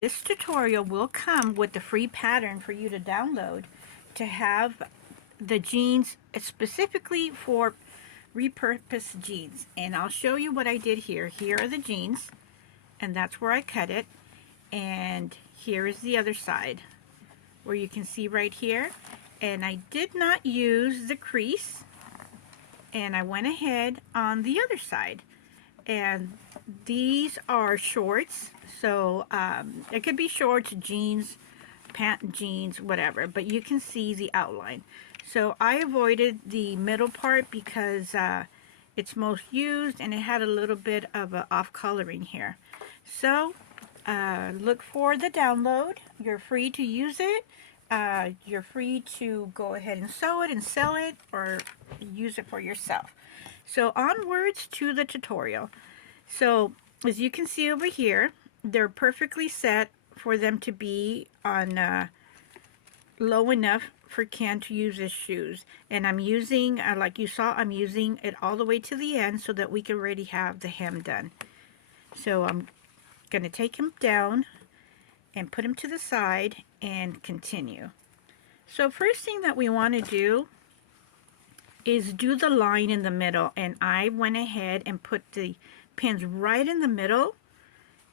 This tutorial will come with the free pattern for you to download to have the jeans specifically for repurposed jeans. And I'll show you what I did here. Here are the jeans, and that's where I cut it. And here is the other side, where you can see right here. And I did not use the crease, and I went ahead on the other side. And these are shorts, so it could be shorts, jeans, pant jeans, whatever, but you can see the outline. So I avoided the middle part because it's most used and it had a little bit of a off coloring here. So look for the download. You're free to use it. You're free to go ahead and sew it and sell it or use it for yourself. So onwards to the tutorial. So as you can see over here, they're perfectly set for them to be on low enough for Ken to use his shoes. And I'm using, like you saw, I'm using it all the way to the end so that we can already have the hem done. So I'm going to take him down and put him to the side and continue. So first thing that we want to do is do the line in the middle, and I went ahead and put the pins right in the middle,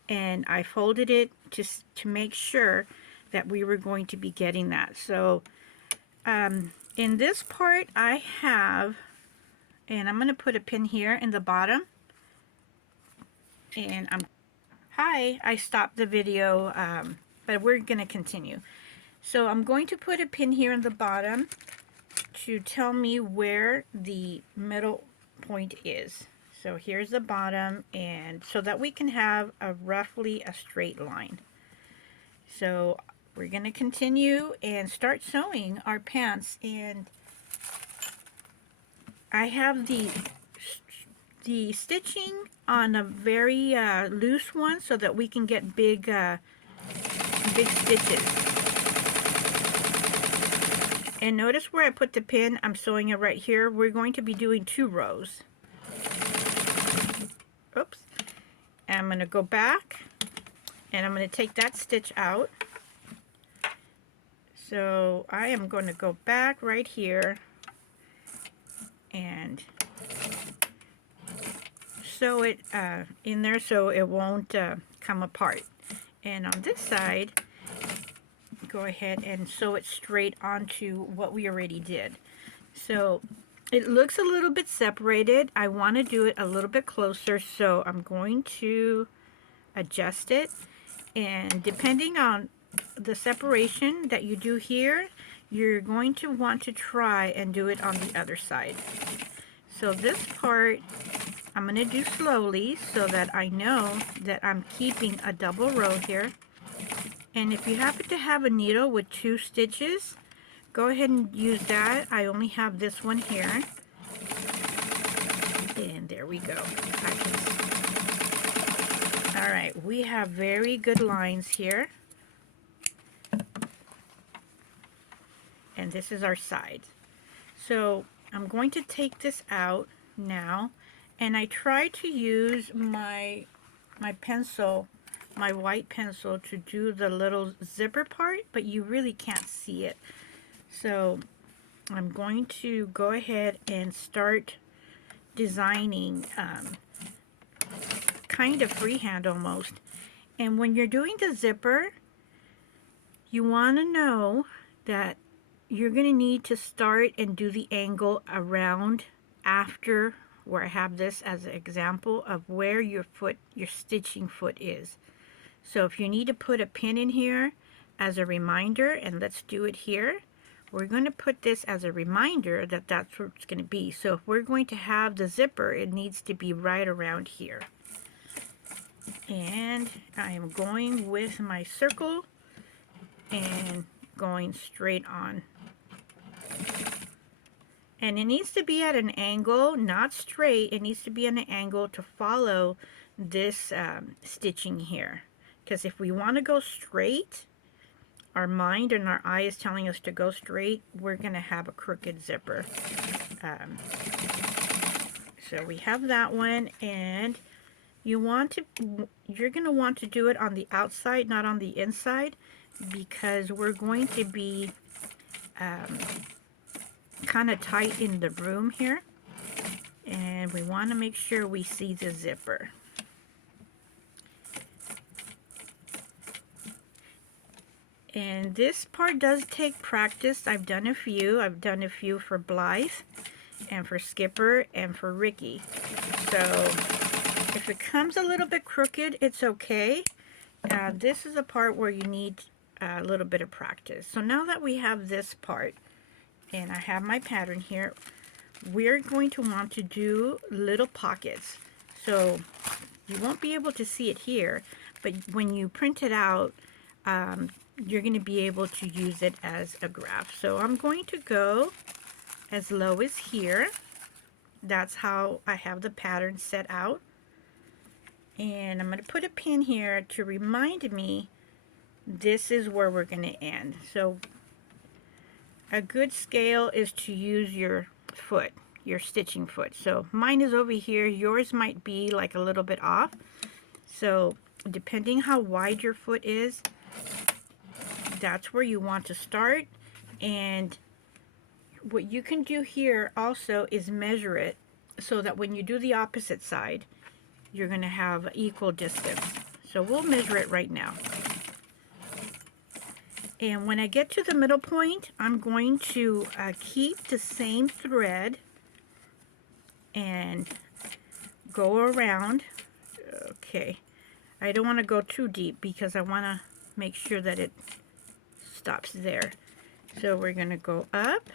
and I folded it just to make sure that we were going to be getting that. So in this part I have, and I'm going to put a pin here in the bottom, and I stopped the video, but we're going to continue. So I'm going to put a pin here in the bottom to tell me where the middle point is. So here's the bottom, and so that we can have roughly a straight line. So we're going to continue and start sewing our pants, and I have the stitching on a very loose one so that we can get big stitches. And notice where I put the pin, I'm sewing it right here. We're going to be doing 2 rows. Oops. And I'm going to go back, and I'm going to take that stitch out. So I am going to go back right here and sew it in there so it won't come apart. And on this side, go ahead and sew it straight onto what we already did. So it looks a little bit separated. I want to do it a little bit closer, so I'm going to adjust it, and depending on the separation that you do here, you're going to want to try and do it on the other side. So this part I'm going to do slowly so that I know that I'm keeping a double row here. And if you happen to have a needle with 2 stitches, go ahead and use that. I only have this one here. And there we go. Alright, we have very good lines here. And this is our sides. So I'm going to take this out now, and I try to use my pencil, my white pencil, to do the little zipper part, but you really can't see it. So I'm going to go ahead and start designing kind of freehand almost. And when you're doing the zipper, you want to know that you're going to need to start and do the angle around after, where I have this as an example of where your stitching foot is. So if you need to put a pin in here as a reminder, and let's do it here, we're going to put this as a reminder that that's where it's going to be. So if we're going to have the zipper, it needs to be right around here. And I am going with my circle and going straight on. And it needs to be at an angle, not straight. It needs to be at an angle to follow this stitching here. Because if we want to go straight, our mind and our eye is telling us to go straight, we're going to have a crooked zipper. So we have that one, and you're going to want to do it on the outside, not on the inside, because we're going to be kind of tight in the room here, and we want to make sure we see the zipper. And this part does take practice. I've done a few. I've done a few for Blythe and for Skipper and for Ricky. So if it comes a little bit crooked, it's okay. This is a part where you need a little bit of practice. So now that we have this part, and I have my pattern here, we're going to want to do little pockets. So you won't be able to see it here, but when you print it out, you're going to be able to use it as a graph. So I'm going to go as low as here. That's how I have the pattern set out. And I'm going to put a pin here to remind me this is where we're going to end. So a good scale is to use your foot, your stitching foot. So mine is over here. Yours might be like a little bit off. So depending how wide your foot is, that's where you want to start. And what you can do here also is measure it so that when you do the opposite side, you're going to have equal distance. So we'll measure it right now. And when I get to the middle point, I'm going to keep the same thread and go around. Okay, I don't want to go too deep because I want to make sure that it stops there. So we're going to go up,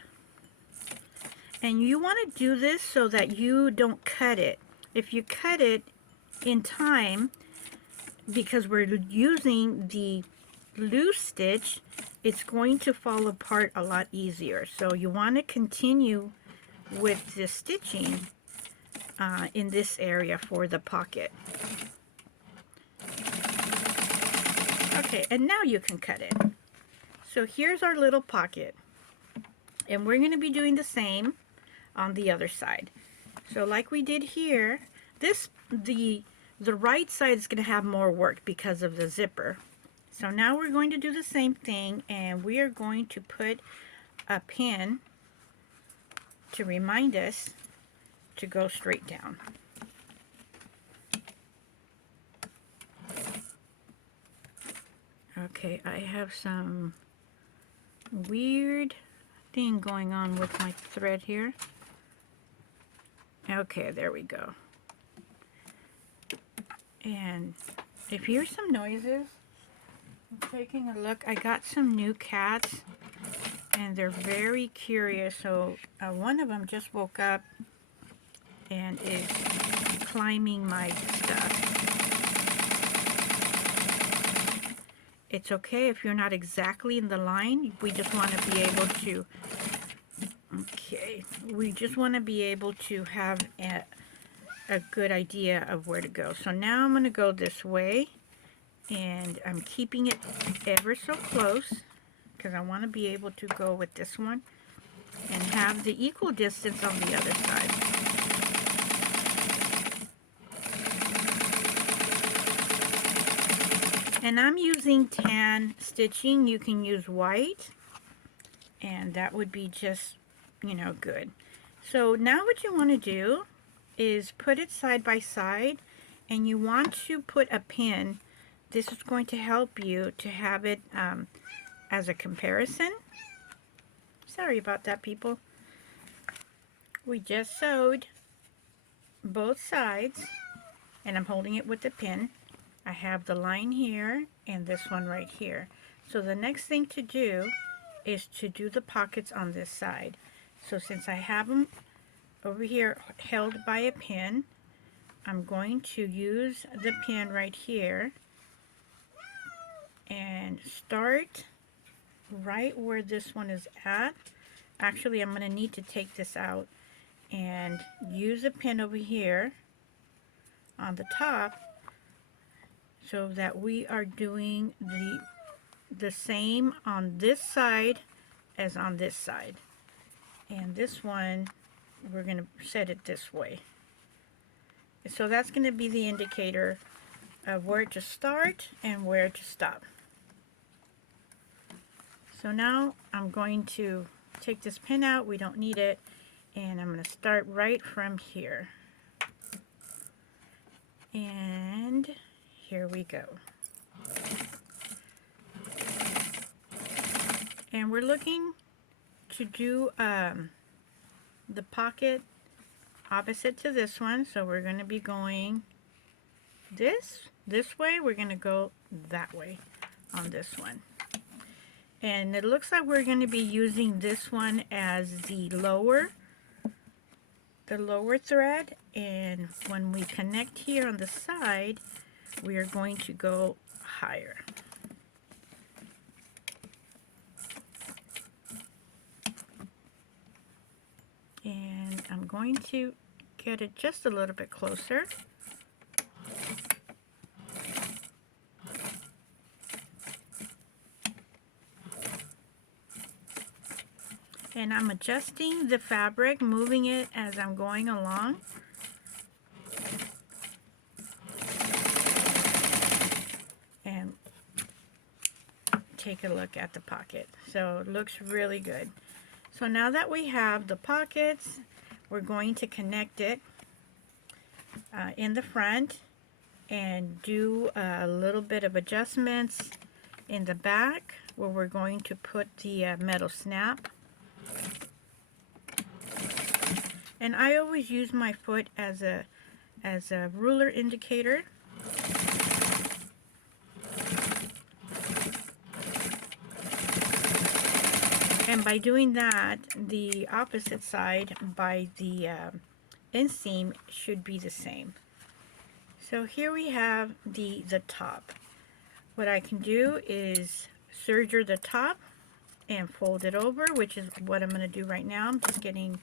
and you want to do this so that you don't cut it. If you cut it in time, because we're using the loose stitch, it's going to fall apart a lot easier. So you want to continue with the stitching in this area for the pocket. Okay, and now you can cut it. So here's our little pocket, and we're going to be doing the same on the other side. So like we did here, the right side is going to have more work because of the zipper. So now we're going to do the same thing, and we are going to put a pin to remind us to go straight down. Okay, I have some weird thing going on with my thread here. Okay, there we go. And if you hear some noises, I'm taking a look. I got some new cats, and they're very curious. So one of them just woke up and is climbing my stuff. It's okay if you're not exactly in the line. We just want to be able to, okay, we just want to be able to have a good idea of where to go. So now I'm going to go this way, and I'm keeping it ever so close because I want to be able to go with this one and have the equal distance on the other side. And I'm using tan stitching. You can use white, and that would be just, you know, good. So now what you want to do is put it side by side, and you want to put a pin. This is going to help you to have it as a comparison. Sorry about that, people. We just sewed both sides, and I'm holding it with the pin. I have the line here and this one right here. So the next thing to do is to do the pockets on this side. So since I have them over here held by a pin, I'm going to use the pin right here and start right where this one is at. Actually, I'm going to need to take this out and use a pin over here on the top, so that we are doing the same on this side as on this side. And this one, we're going to set it this way. So that's going to be the indicator of where to start and where to stop. So now I'm going to take this pin out, we don't need it, and I'm going to start right from here. And here we go. And we're looking to do the pocket opposite to this one, so we're going to be going this way, we're going to go that way on this one. And it looks like we're going to be using this one as the lower thread, and when we connect here on the side, we are going to go higher. And I'm going to get it just a little bit closer. And I'm adjusting the fabric, moving it as I'm going along. And take a look at the pocket. So it looks really good. So now that we have the pockets, we're going to connect it in the front and do a little bit of adjustments in the back where we're going to put the metal snap. And I always use my foot as a ruler indicator. And by doing that, the opposite side by the inseam should be the same. So here we have the top. What I can do is serger the top and fold it over, which is what I'm going to do right now. I'm just getting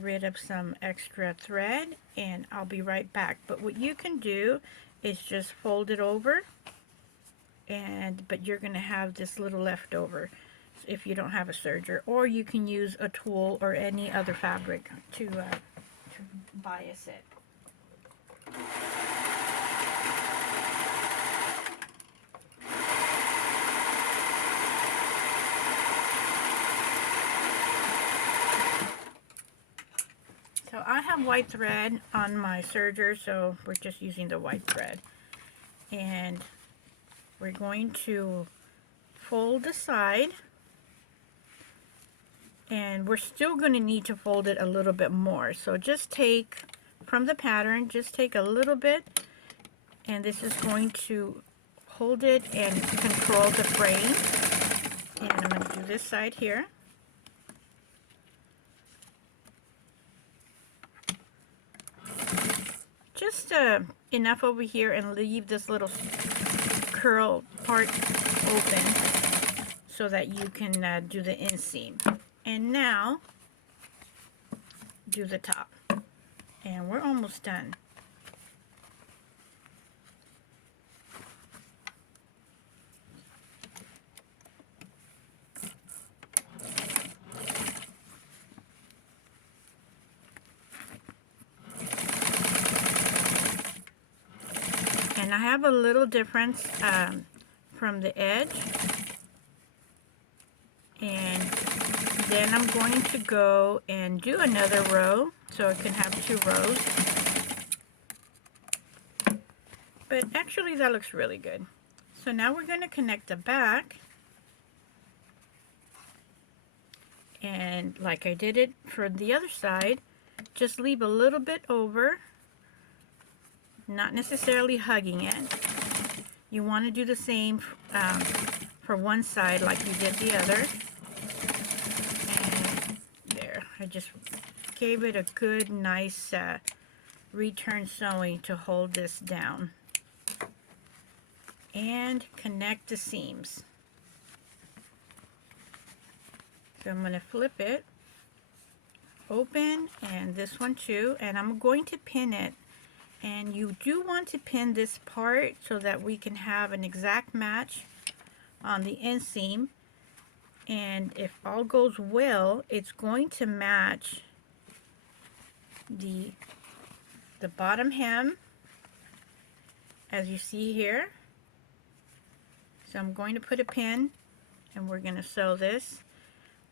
rid of some extra thread, and I'll be right back. But what you can do is just fold it over, but you're going to have this little leftover if you don't have a serger, or you can use a tool or any other fabric to bias it. So I have white thread on my serger, so we're just using the white thread. And we're going to fold the side, and we're still going to need to fold it a little bit more. So just take, from the pattern, just take a little bit, and this is going to hold it and control the frame. And I'm going to do this side here. Just enough over here, and leave this little curl part open so that you can do the inseam. And now do the top, and we're almost done. And I have a little difference from the edge, and then I'm going to go and do another row so it can have 2 rows. But actually that looks really good. So now we're going to connect the back, and like I did it for the other side, just leave a little bit over, not necessarily hugging it. You want to do the same for one side like you did the other. And there, I just gave it a good, nice return sewing to hold this down. And connect the seams. So I'm going to flip it open, and this one too, and I'm going to pin it. And you do want to pin this part so that we can have an exact match on the inseam. And if all goes well, it's going to match the the bottom hem, as you see here. So I'm going to put a pin, and we're going to sew this.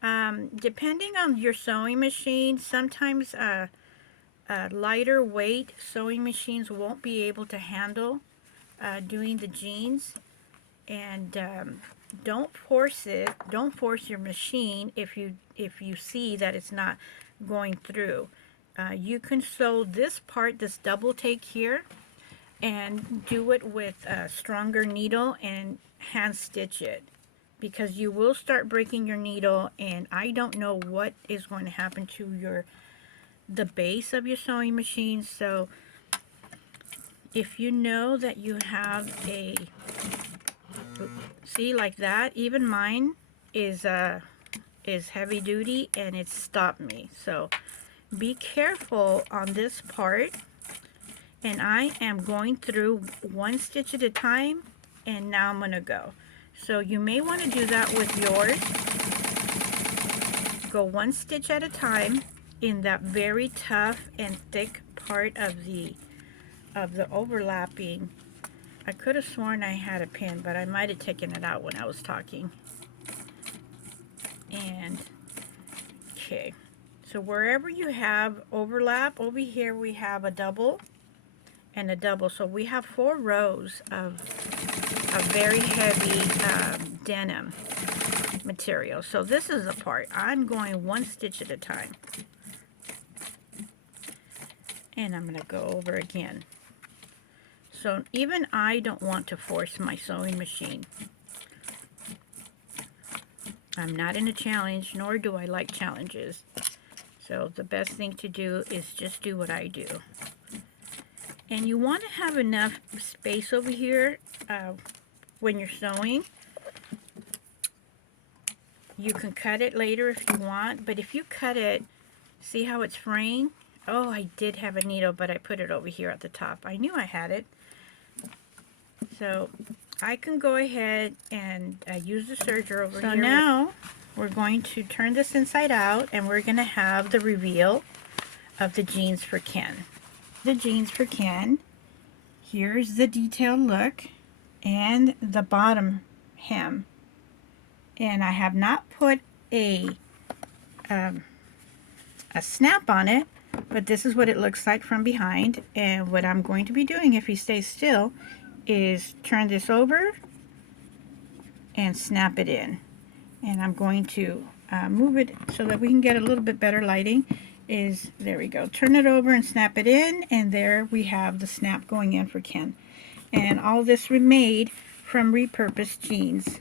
Depending on your sewing machine, sometimes lighter weight sewing machines won't be able to handle doing the jeans. And don't force it. Don't force your machine if you see that it's not going through. You can sew this part, this double take here, and do it with a stronger needle and hand stitch it, because you will start breaking your needle, and I don't know what is going to happen to the base of your sewing machine. So if you know that you have a, see, like that, even mine is heavy duty and it stopped me. So be careful on this part, and I am going through one stitch at a time, and now I'm gonna go. So you may want to do that with yours. Go one stitch at a time in that very tough and thick part of the overlapping. I could have sworn I had a pin, but I might have taken it out when I was talking. And okay, so wherever you have overlap, over here we have a double and a double. So we have 4 rows of a very heavy denim material. So this is the part. I'm going one stitch at a time. And I'm going to go over again. So even I don't want to force my sewing machine. I'm not in a challenge, nor do I like challenges. So the best thing to do is just do what I do. And you want to have enough space over here when you're sewing. You can cut it later if you want, but if you cut it, see how it's fraying? Oh, I did have a needle, but I put it over here at the top. I knew I had it. So I can go ahead and use the serger over here. So now we're going to turn this inside out, and we're going to have the reveal of the jeans for Ken. The jeans for Ken. Here's the detailed look and the bottom hem. And I have not put a snap on it, but this is what it looks like from behind. And what I'm going to be doing, if he stays still, is turn this over and snap it in. And I'm going to move it so that we can get a little bit better lighting. There we go. Turn it over and snap it in, and there we have the snap going in for Ken. And all this remade from repurposed jeans.